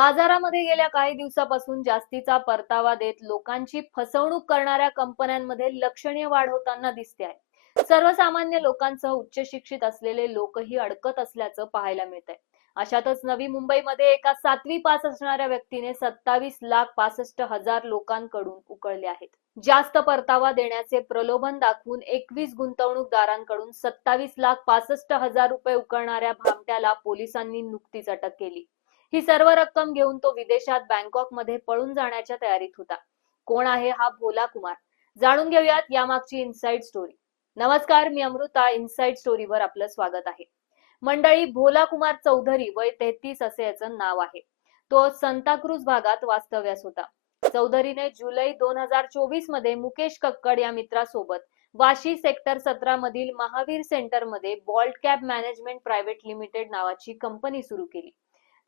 बाजारामध्ये गेल्या काही दिवसापासून जास्तीचा परतावा देत लोकांची फसवणूक करणाऱ्या कंपन्यांमध्ये लक्षणीय वाढ होताना दिसते आहे. सर्वसामान्य लोकांसह उच्च शिक्षित असलेले लोकही अडकत असल्याचं पाहायला मिळत आहे अशातच नवी मुंबईमध्ये एका सातवी पास असणाऱ्या व्यक्तीने सत्तावीस लाख पासष्ट हजार लोकांकडून उकळले आहेत. जास्त परतावा देण्याचे प्रलोभन दाखवून एकवीस गुंतवणूकदारांकडून सत्तावीस लाख पासष्ट हजार रुपये उकळणाऱ्या भामट्याला पोलिसांनी नुकतीच अटक केली. ही सर्व रक्कम घेऊन तो विदेशात बँकॉकमध्ये पळून जाण्याच्या तयारीत होता. कोण आहे हा भोला कुमार? जाणून घेऊयात यामागची इनसाइड स्टोरी नमस्कार मी अमृता. इनसाइड स्टोरीवर आपलं स्वागत आहे. मंडळी भोला कुमार चौधरी वय तेहतीस असे याचं नाव आहे. तो संताक्रुज भागात वास्तव्यास होता. चौधरीने जुलै दोन हजार चोवीसमध्ये मुकेश कक्कड या मित्रासोबत वाशी सेक्टर सतरा मधील महावीर सेंटरमध्ये Bolt cab management private limited नावाची कंपनी सुरू केली.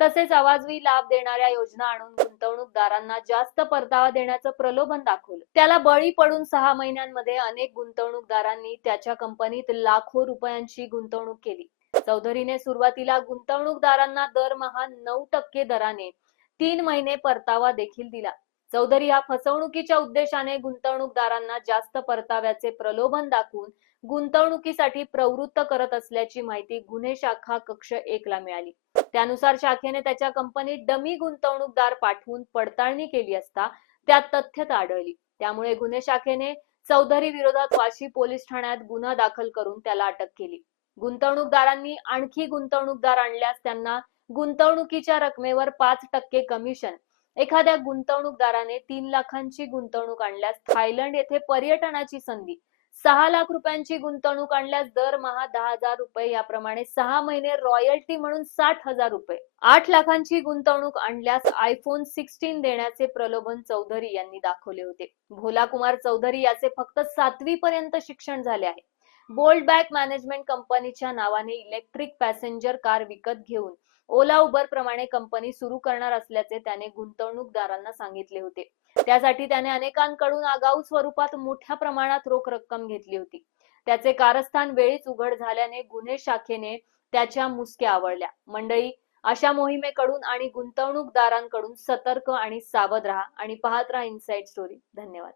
तसेच आवाजवी लाभ देणाऱ्या योजना आणून गुंतवणूकदारांना जास्त परतावा देण्याचं प्रलोभन दाखवलं. त्याला बळी पडून सहा महिन्यांमध्ये अनेक गुंतवणूकदारांनी त्याच्या कंपनीत लाखो रुपयांची गुंतवणूक केली. चौधरीने सुरुवातीला गुंतवणूकदारांना दरमहा नऊ टक्के दराने तीन महिने परतावा देखील दिला. चौधरी हा फसवणुकीच्या उद्देशाने गुंतवणूकदारांना जास्त परताव्याचे प्रलोभन दाखवून गुंतवणुकीसाठी प्रवृत्त करत असल्याची माहिती गुन्हे शाखा कक्ष एक ला मिळाली. त्यानुसार शाखेने त्याच्या कंपनीत डमी गुंतवणूकदार पाठवून पडताळणी केली असता त्यात तथ्यता आढळली. त्यामुळे गुन्हे शाखेने चौधरी विरोधात वाशी पोलीस ठाण्यात गुन्हा दाखल करून त्याला अटक केली. गुंतवणूकदारांनी आणखी गुंतवणूकदार आणल्यास त्यांना गुंतवणुकीच्या रकमेवर पाच टक्के कमिशन. एखाद्या गुंतवणूकदाराने तीन लाखांची गुंतवणूक आणल्यास थायलंड येथे पर्यटनाची संधी सहा लाख रुपयांची गुंतवणूक आणल्यास दरमहा दहा हजार रुपये याप्रमाणे सहा महिने रॉयल्टी म्हणून साठ हजार रुपये. आठ लाखांची गुंतवणूक आणल्यास आयफोन सिक्स्टीन देण्याचे प्रलोभन चौधरी यांनी दाखवले होते. भोला कुमार चौधरी याचे फक्त सातवी पर्यंत शिक्षण झाले आहे. बोल्ड बॅक मॅनेजमेंट कंपनीच्या नावाने इलेक्ट्रिक पॅसेंजर कार विकत घेऊन ओला उबर प्रमाणे कंपनी सुरू करणार असल्याचे त्याने गुंतवणूकदारांना सांगितले होते. त्यासाठी त्याने अनेकांकडून आगाऊ स्वरूपात मोठ्या प्रमाणात रोख रक्कम घेतली होती. त्याचे कारस्थान वेळीच उघड झाल्याने गुन्हे शाखेने त्याच्या मुसक्या आवडल्या मंडळी अशा मोहिमेकडून आणि गुंतवणूकदारांकडून सतर्क आणि सावध राहा आणि पाहत राहा इनसाइड स्टोरी धन्यवाद.